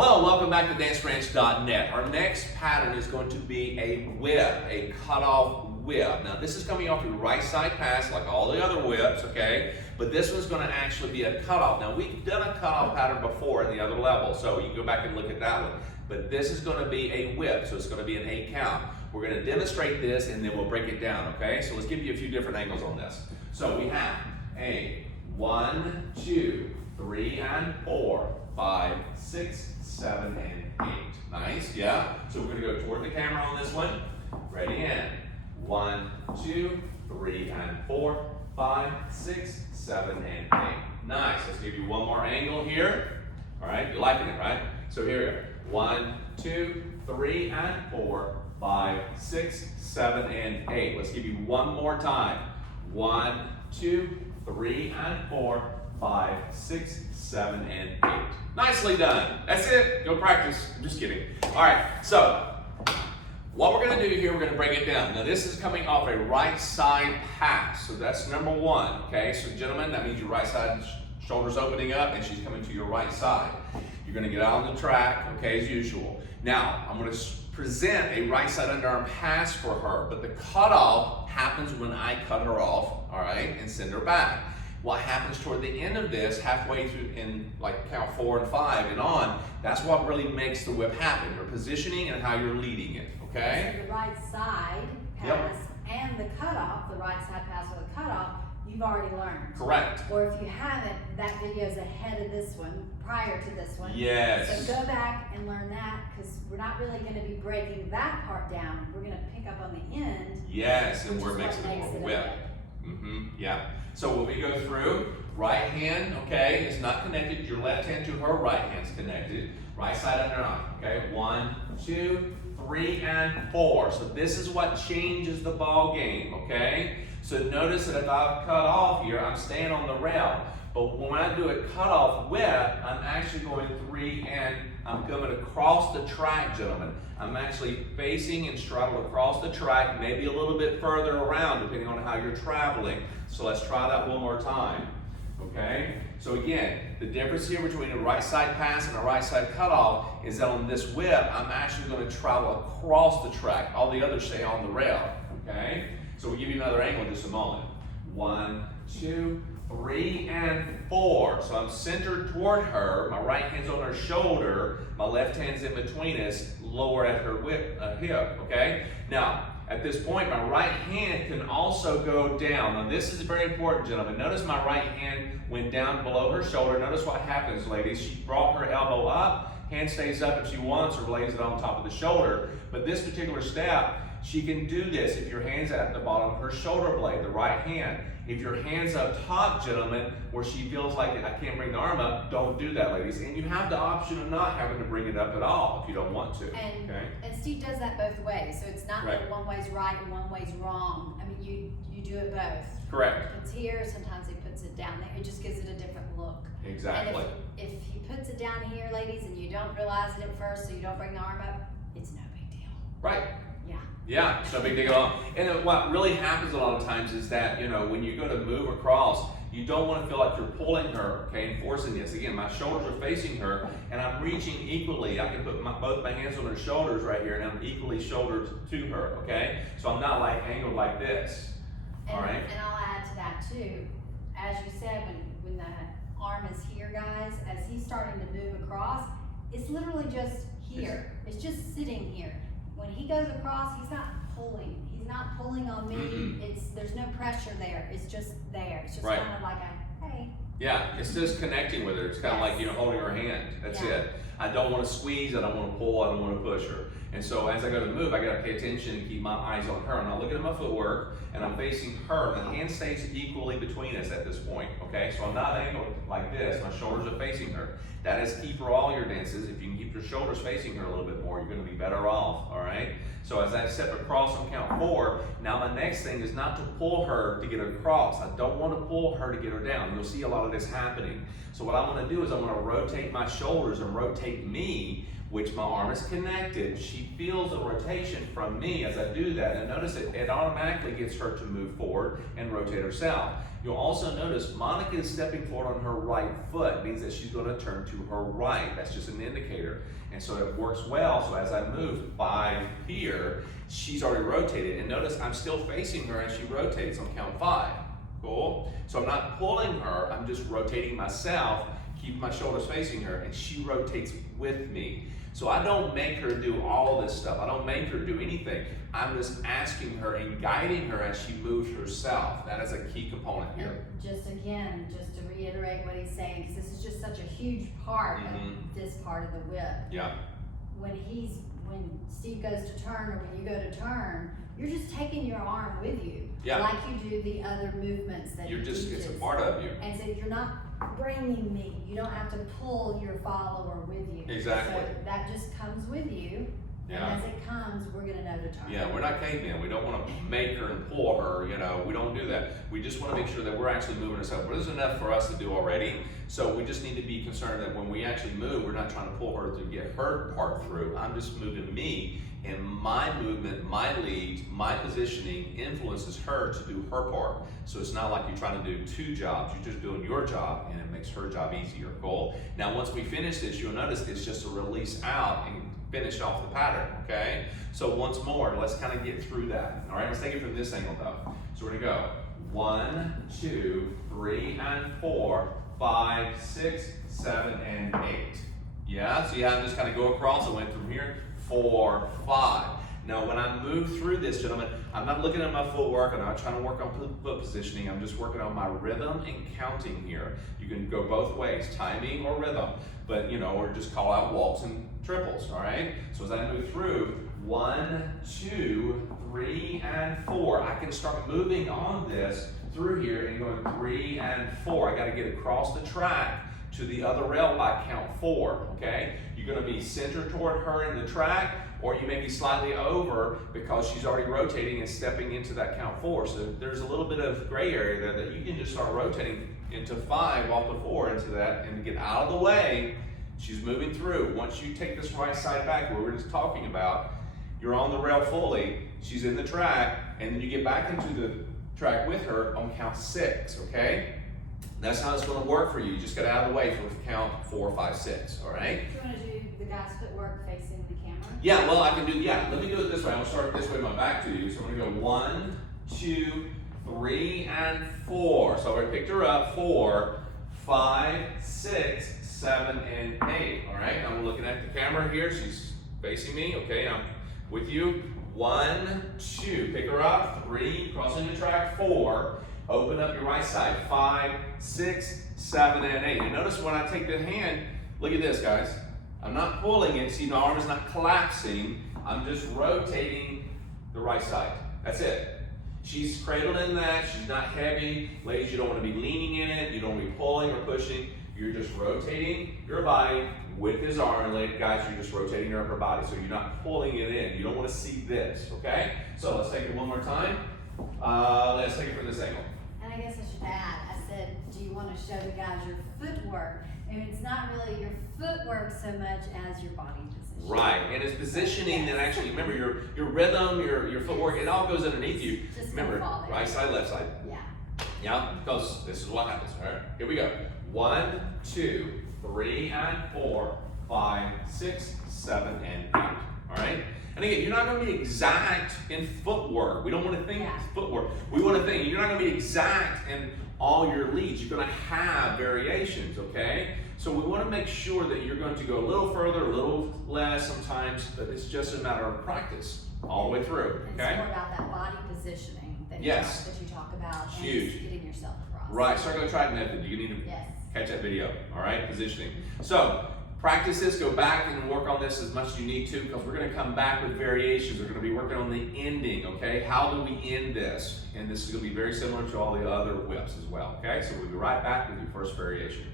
Hello, welcome back to dancebranch.net. Our next pattern is going to be a whip, a cutoff whip. Now this is coming off your right side pass like all the other whips, okay? But this one's going to actually be a cutoff. Now we've done a cutoff pattern before at the other level, so you can go back and look at that one. But this is going to be a whip, so it's going to be an 8 count. We're going to demonstrate this and then we'll break it down, okay? So let's give you a few different angles on this. So we have a 1, 2, 3, and 4, 5, 6, 7, and 8. Nice, yeah? So we're going to go toward the camera on this one. Ready, in. 1, 2, 3, and 4, 5, 6, 7, and 8. Nice. Let's give you one more angle here. All right, you're liking it, right? So here we go. 1, 2, 3, and 4, 5, 6, 7, and 8. Let's give you one more time. 1, 2, 3, and 4, 5, 6, 7, and 8. Nicely done. That's it. Go practice. I'm just kidding. All right, so what we're going to do here, we're going to break it down. Now this is coming off a right side pass, so that's number 1. Okay, so gentlemen, that means your right side shoulders opening up and she's coming to your right side. You're going to get out on the track, okay, as usual. Now, I'm going to present a right side underarm pass for her, but the cutoff happens when I cut her off, all right, and send her back. What happens toward the end of this, halfway through in like count 4 and 5 and on, that's what really makes the whip happen. Your positioning and how you're leading it, okay? So the right side pass and the cutoff, the right side pass or the cutoff, you've already learned. Correct. Or if you haven't, that video is ahead of this one, prior to this one. Yes. So go back and learn that, because we're not really going to be breaking that part down. We're going to pick up on the end. Yes, and where it makes it more of a whip. Yeah. So when we go through, right hand, okay, is not connected. Your left hand to her right hand's connected. Right side underarm, okay? 1, 2, 3, and 4. So this is what changes the ball game, okay? So notice that if I've cut off here, I'm staying on the rail. But when I do a cutoff whip, I'm actually going 3 and I'm coming across the track, gentlemen. I'm actually facing and straddle across the track, maybe a little bit further around, depending on how you're traveling. So let's try that one more time, okay? So again, the difference here between a right side pass and a right side cutoff is that on this whip, I'm actually going to travel across the track. All the others stay on the rail, okay? So we'll give you another angle in just a moment. 1, 2, 3, and 4. So I'm centered toward her. My right hand's on her shoulder. My left hand's in between us, lower at her hip, okay? Now, at this point, my right hand can also go down. Now, this is very important, gentlemen. Notice my right hand went down below her shoulder. Notice what happens, ladies. She brought her elbow up. Hand stays up if she wants or lays it on top of the shoulder. But this particular step, she can do this if your hand's at the bottom of her shoulder blade, the right hand. If your hand's up top, gentlemen, where she feels like I can't bring the arm up, don't do that, ladies. And you have the option of not having to bring it up at all if you don't want to. And, okay? and Steve does that both ways. So it's not Right. that one way's right and one way's wrong. I mean, you do it both. Correct. It's here, sometimes he puts it down there. It just gives it a different look. Exactly. And if he puts it down here, ladies, and you don't realize it at first, so you don't bring the arm up, it's no big deal. Right. Yeah. Yeah, it's no big deal at all. And what really happens a lot of times is that, you know, when you go to move across, you don't want to feel like you're pulling her, okay, and forcing this. Again, my shoulders are facing her, and I'm reaching equally. I can put both my hands on her shoulders right here, and I'm equally shouldered to her, okay? So I'm not like angled like this, all right? And I'll add to that too. As you said, when the arm is here, guys, as he's starting to move across, it's literally just here. It's just sitting here. When he goes across, he's not pulling. He's not pulling on me. There's no pressure there. It's just there. It's just Right. kind of like a, hey. Yeah, it's just connecting with her. It's kind of like, you know, holding her hand. That's it. I don't want to squeeze, I don't want to pull, I don't want to push her. And so as I go to move, I got to pay attention and keep my eyes on her. I'm not looking at my footwork, and I'm facing her. The hand stays equally between us at this point, okay? So I'm not angled like this. My shoulders are facing her. That is key for all your dances. If you can keep your shoulders facing her a little bit more, you're going to be better off, all right? So as I step across on count 4, now my next thing is not to pull her to get her across. I don't want to pull her to get her down. You'll see a lot of this happening. So what I want to do is I want to rotate my shoulders and rotate rotate me, which my arm is connected. She feels a rotation from me as I do that, and notice it automatically gets her to move forward and rotate herself. You'll also notice Monica is stepping forward on her right foot. It means that she's going to turn to her right. That's just an indicator. And so it works well. So as I move 5 here, she's already rotated. And notice I'm still facing her as she rotates on count 5. Cool? So I'm not pulling her, I'm just rotating myself, keep my shoulders facing her, and she rotates with me. So I don't make her do all this stuff. I don't make her do anything. I'm just asking her and guiding her as she moves herself. That is a key component here. And just to reiterate what he's saying, because this is just such a huge part of this part of the whip. Yeah. When Steve goes to turn, or when you go to turn, you're just taking your arm with you. Yeah. Like you do the other movements that You're he just, teaches. it's a part of you. And so you're not bringing me. You don't have to pull your follower with you. Exactly. So that just comes with you. Yeah. And as it comes, we're gonna know to turn. Yeah, we're not cavemen. We don't want to make her and pull her, you know, we don't do that. We just want to make sure that we're actually moving ourselves. Well, there's enough for us to do already, so we just need to be concerned that when we actually move, we're not trying to pull her to get her part through. I'm just moving me, and my movement, my lead, my positioning influences her to do her part. So it's not like you're trying to do 2 jobs, you're just doing your job, and it makes her job easier. Cool? Now, once we finish this, you'll notice it's just a release out and finish off the pattern, okay? So once more, let's kind of get through that. All right, let's take it from this angle though. So we're gonna go 1, 2, 3, and 4, 5, 6, 7, and 8. Yeah, see how I just kind of go across? I went from here, 4, 5. Now when I move through this, gentlemen, I'm not looking at my footwork, I'm not trying to work on foot positioning, I'm just working on my rhythm and counting here. You can go both ways, timing or rhythm, but you know, or just call out waltz and triples, all right? So as I move through, 1, 2, 3, and 4, I can start moving on this through here and going 3 and 4. I gotta get across the track to the other rail by count 4, okay? You're gonna be centered toward her in the track, or you may be slightly over because she's already rotating and stepping into that count 4. So there's a little bit of gray area there that you can just start rotating into 5 off the 4 into that and get out of the way. She's moving through. Once you take this right side back, where we're just talking about, you're on the rail fully, she's in the track, and then you get back into the track with her on count 6, okay? That's how it's gonna work for you. You just get out of the way for count 4, 5, 6, all right? Do you wanna do the guy's footwork facing the camera? Yeah, well, I can do, yeah, let me do it this way. I'm gonna start this way, my back to you. So I'm gonna go 1, 2, 3, and 4. So I picked her up, 4, 5, 6, 7, and 8, all right? I'm looking at the camera here. She's facing me, okay? I'm with you. 1, 2, pick her up, 3, crossing the track, 4, open up your right side, 5, 6, 7, and 8. And notice when I take the hand, look at this, guys. I'm not pulling it, see my arm is not collapsing. I'm just rotating the right side. That's it. She's cradled in that, she's not heavy. Ladies, you don't want to be leaning in it, you don't want to be pulling or pushing. You're just rotating your body with his arm, and ladies, guys, you're just rotating your upper body, so you're not pulling it in. You don't want to see this, okay? So let's take it one more time. Let's take it from this angle. And I guess I should add, I said, do you want to show the guys your footwork? And it's not really your footwork so much as your body position. Right, and it's positioning that actually, remember, your rhythm, your footwork, it all goes underneath you. Just Remember, fall there. right side, left side. Yeah. Yeah, because this is what happens. All right, here we go. 1, 2, 3, and 4, 5, 6, 7, and 8. All right? And again, you're not going to be exact in footwork. We don't want to think footwork. We want to think, you're not going to be exact in all your leads. You're going to have variations, okay? So we want to make sure that you're going to go a little further, a little less sometimes, but it's just a matter of practice all the way through, It's okay? more about that body positioning that, Yes. that you talk about. Huge. And just getting yourself across. Right, circular track method. You need to Yes. catch that video, all right? Positioning. So, practice this, go back and work on this as much as you need to, because we're gonna come back with variations. We're gonna be working on the ending, okay? How do we end this? And this is gonna be very similar to all the other whips as well, okay? So we'll be right back with your first variation.